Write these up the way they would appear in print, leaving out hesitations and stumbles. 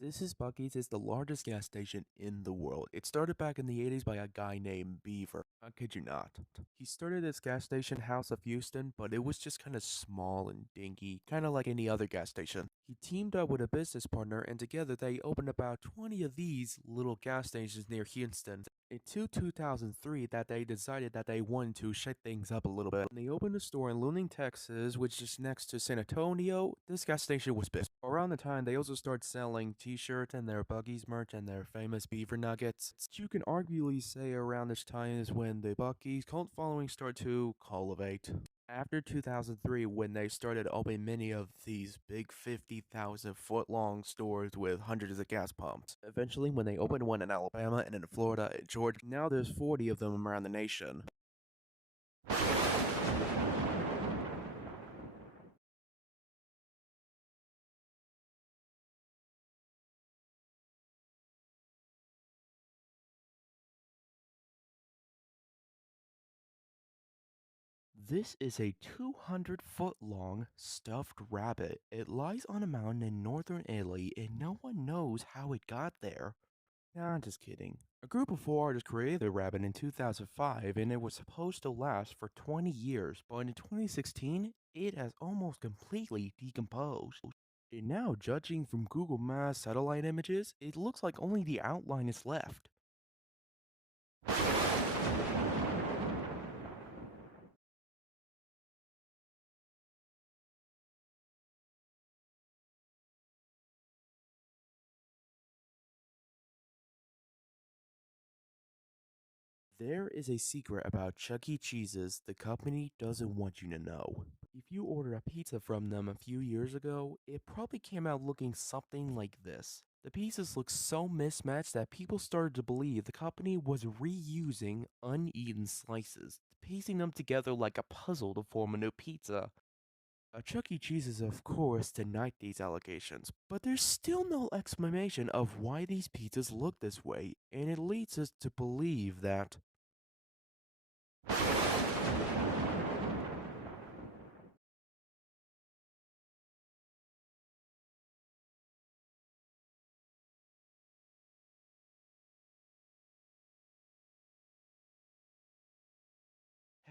This is Bucky's is the largest gas station in the world. It started back in the 80s by a guy named Beaver. I kid you not. He started this gas station House of Houston, but it was just kind of small and dinky, kind of like any other gas station. He teamed up with a business partner and together they opened about 20 of these little gas stations near Houston. Until 2003 that they decided that they wanted to shake things up a little bit. When they opened a store in Luning, Texas, which is next to San Antonio, this gas station was big. Around the time, they also started selling t-shirts and their Buggies merch and their famous beaver nuggets. You can arguably say around this time is when the Bucky's cult following started to cultivate. After 2003, when they started opening many of these big 50,000 foot long stores with hundreds of gas pumps. Eventually, when they opened one in Alabama and in Florida and Georgia, now there's 40 of them around the nation. This is a 200-foot-long stuffed rabbit. It lies on a mountain in northern Italy and no one knows how it got there. Nah, I'm just kidding. A group of four artists created the rabbit in 2005 and it was supposed to last for 20 years, but in 2016, it has almost completely decomposed. And now, judging from Google Maps satellite images, it looks like only the outline is left. There is a secret about Chuck E. Cheese's the company doesn't want you to know. If you order a pizza from them a few years ago, it probably came out looking something like this. The pieces look so mismatched that people started to believe the company was reusing uneaten slices, piecing them together like a puzzle to form a new pizza. Chuck E. Cheese's, of course, denied these allegations, but there's still no explanation of why these pizzas look this way, and it leads us to believe that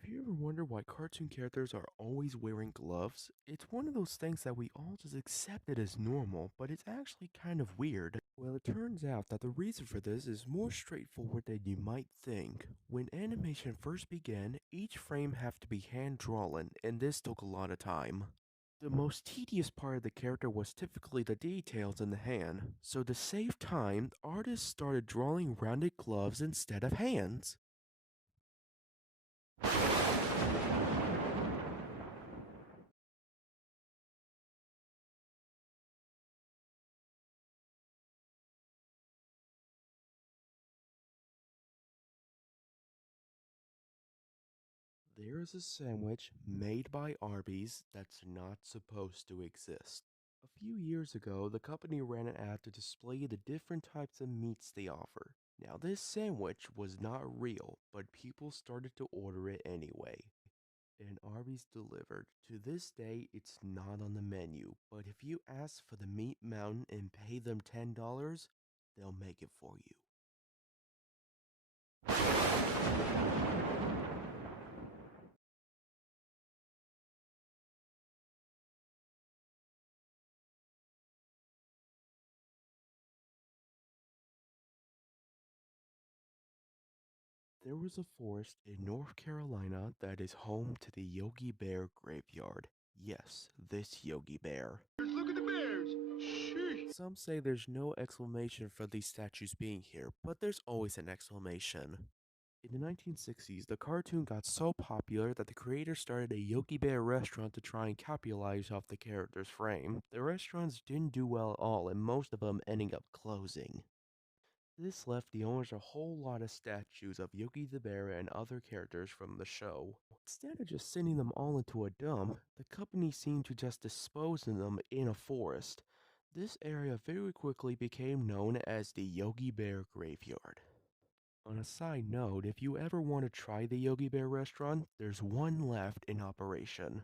have you ever wondered why cartoon characters are always wearing gloves? It's one of those things that we all just accepted as normal, but it's actually kind of weird. Well, it turns out that the reason for this is more straightforward than you might think. When animation first began, each frame had to be hand drawn, and this took a lot of time. The most tedious part of the character was typically the details in the hand, so to save time, artists started drawing rounded gloves instead of hands. There is a sandwich made by Arby's that's not supposed to exist. A few years ago, the company ran an ad to display the different types of meats they offer. Now, this sandwich was not real, but people started to order it anyway. And Arby's delivered. To this day, it's not on the menu, but if you ask for the Meat Mountain and pay them $10, they'll make it for you. There was a forest in North Carolina that is home to the Yogi Bear graveyard. Yes, this Yogi Bear. Look at the bears! Sheesh. Some say there's no explanation for these statues being here, but there's always an explanation. In the 1960s, the cartoon got so popular that the creator started a Yogi Bear restaurant to try and capitalize off the character's fame. The restaurants didn't do well at all, and most of them ending up closing. This left the owners a whole lot of statues of Yogi the Bear and other characters from the show. Instead of just sending them all into a dump, the company seemed to just dispose of them in a forest. This area very quickly became known as the Yogi Bear Graveyard. On a side note, if you ever want to try the Yogi Bear restaurant, there's one left in operation.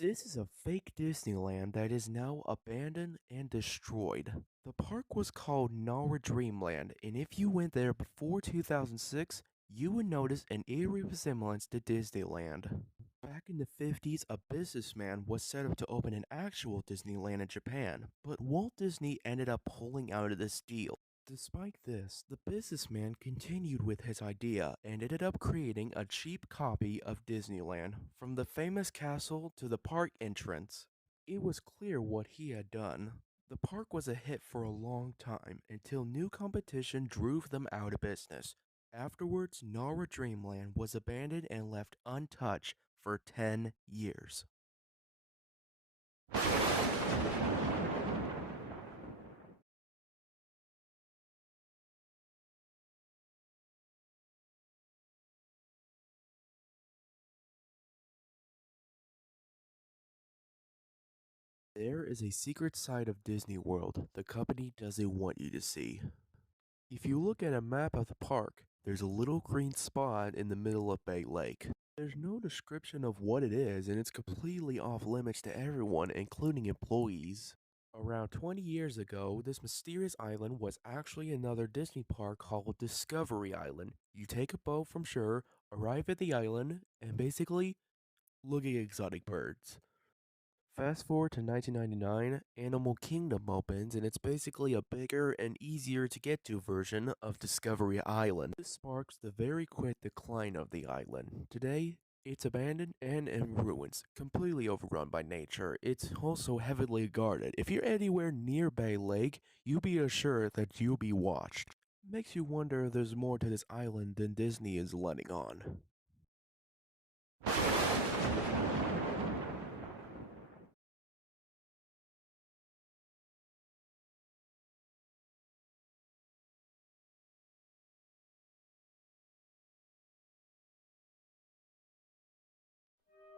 This is a fake Disneyland that is now abandoned and destroyed. The park was called Nara Dreamland, and if you went there before 2006, you would notice an eerie resemblance to Disneyland. Back in the 50s, a businessman was set up to open an actual Disneyland in Japan, but Walt Disney ended up pulling out of this deal. Despite this, the businessman continued with his idea and ended up creating a cheap copy of Disneyland, from the famous castle to the park entrance. It was clear what he had done. The park was a hit for a long time until new competition drove them out of business. Afterwards, Nara Dreamland was abandoned and left untouched for 10 years. There is a secret side of Disney World the company doesn't want you to see. If you look at a map of the park, there's a little green spot in the middle of Bay Lake. There's no description of what it is, and it's completely off limits to everyone, including employees. Around 20 years ago, this mysterious island was actually another Disney park called Discovery Island. You take a boat from shore, arrive at the island, and basically look at exotic birds. Fast forward to 1999, Animal Kingdom opens, and it's basically a bigger and easier to get to version of Discovery Island. This sparks the very quick decline of the island. Today, it's abandoned and in ruins, completely overrun by nature. It's also heavily guarded. If you're anywhere near Bay Lake, you be assured that you'll be watched. Makes you wonder if there's more to this island than Disney is letting on.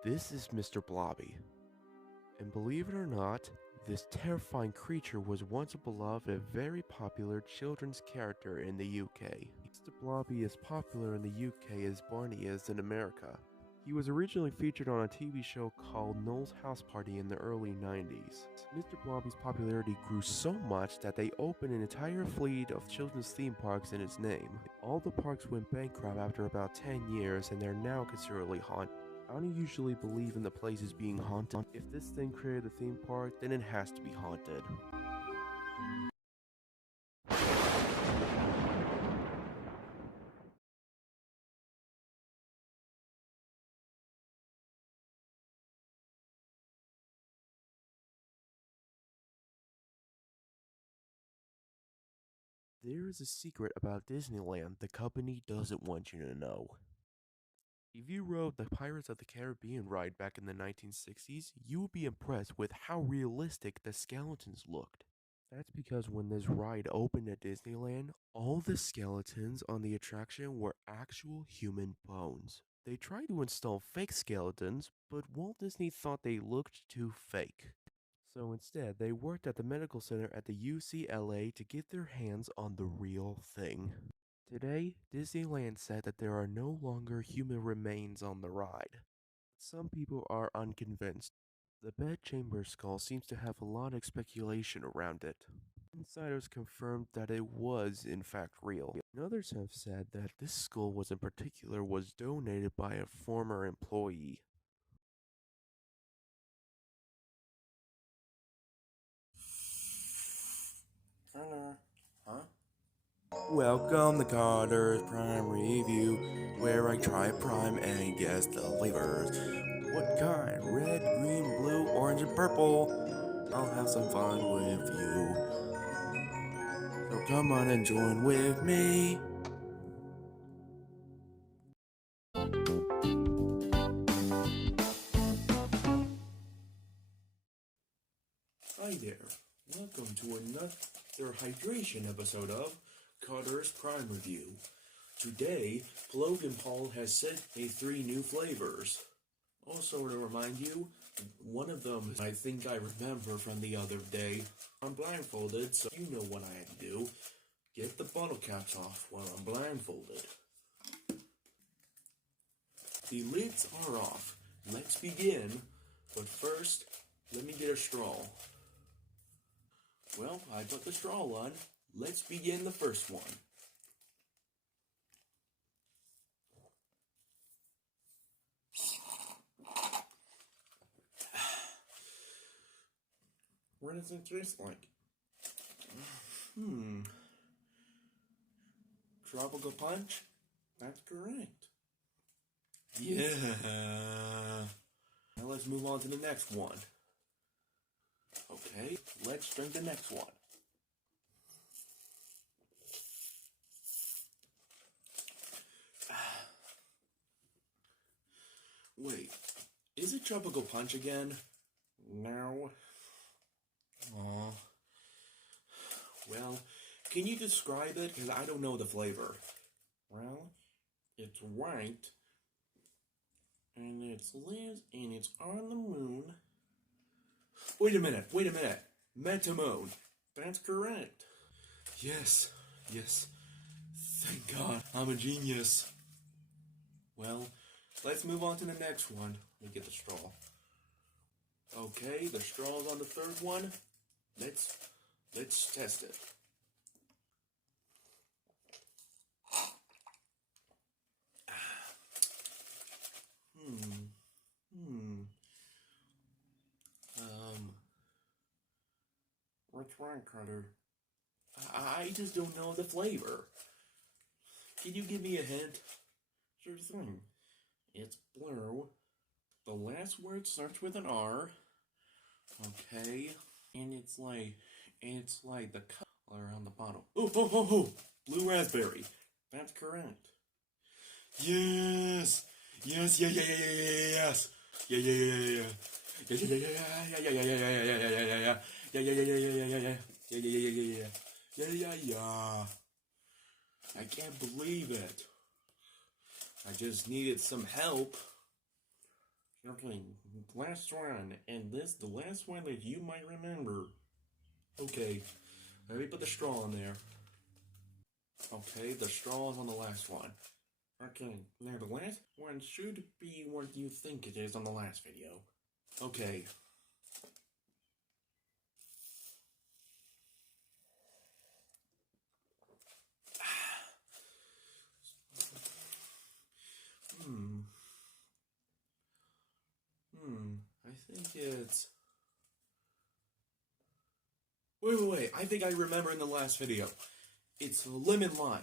This is Mr. Blobby. And believe it or not, this terrifying creature was once a beloved and very popular children's character in the UK. Mr. Blobby is popular in the UK as Barney is in America. He was originally featured on a TV show called Noel's House Party in the early 90s. Mr. Blobby's popularity grew so much that they opened an entire fleet of children's theme parks in his name. All the parks went bankrupt after about 10 years, and they're now considerably haunted. I don't usually believe in the places being haunted. If this thing created a theme park, then it has to be haunted. There is a secret about Disneyland the company doesn't want you to know. If you rode the Pirates of the Caribbean ride back in the 1960s, you would be impressed with how realistic the skeletons looked. That's because when this ride opened at Disneyland, all the skeletons on the attraction were actual human bones. They tried to install fake skeletons, but Walt Disney thought they looked too fake. So instead, they worked at the medical center at the UCLA to get their hands on the real thing. Today, Disneyland said that there are no longer human remains on the ride. Some people are unconvinced. The bedchamber skull seems to have a lot of speculation around it. Insiders confirmed that it was in fact real. And others have said that this skull was in particular was donated by a former employee. Welcome to Carter's Prime Review, where I try Prime and guess the flavors. What kind? Red, green, blue, orange, and purple. I'll have some fun with you. So come on and join with me. Hi there. Welcome to another hydration episode of Carter's Prime Review. Today, Logan Paul has sent me 3 new flavors. Also, to remind you, one of them I think I remember from the other day. I'm blindfolded, so you know what I have to do. Get the bottle caps off while I'm blindfolded. The lids are off. Let's begin. But first, let me get a straw. Well, I put the straw on. Let's begin the first one. What does it taste like? Tropical punch? That's correct. Yeah. Now let's move on to the next one. Okay, let's drink the next one. Wait, is it tropical punch again? No. Aw. Well, can you describe it? Because I don't know the flavor. Well, it's white, and it's Liz, and it's on the moon. Wait a minute. Metamone. That's correct. Yes. Thank God, I'm a genius. Well, let's move on to the next one. Let me get the straw. Okay, the straw's on the third one. Let's test it. What's wrong, Carter? I just don't know the flavor. Can you give me a hint? Sure thing. It's blue. The last word starts with an R. Okay. And it's like the color on the bottle. Oh! Blue raspberry. That's correct. Yes! Yeah. I can't believe it. I just needed some help. Okay, last one, and this the last one that you might remember. Okay, let me put the straw in there. Okay, the straw is on the last one. Okay, now the last one should be what you think it is on the last video. Okay. I think it's... Wait, I think I remember in the last video. It's lemon lime.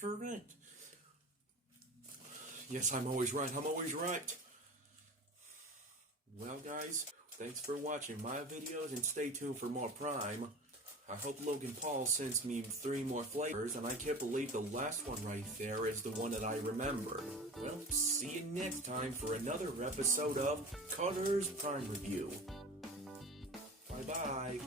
Correct. Yes, I'm always right. Well, guys, thanks for watching my videos and stay tuned for more Prime. I hope Logan Paul sends me 3 more flavors, and I can't believe the last one right there is the one that I remember. Well, see you next time for another episode of Carter's Prime Review. Bye-bye.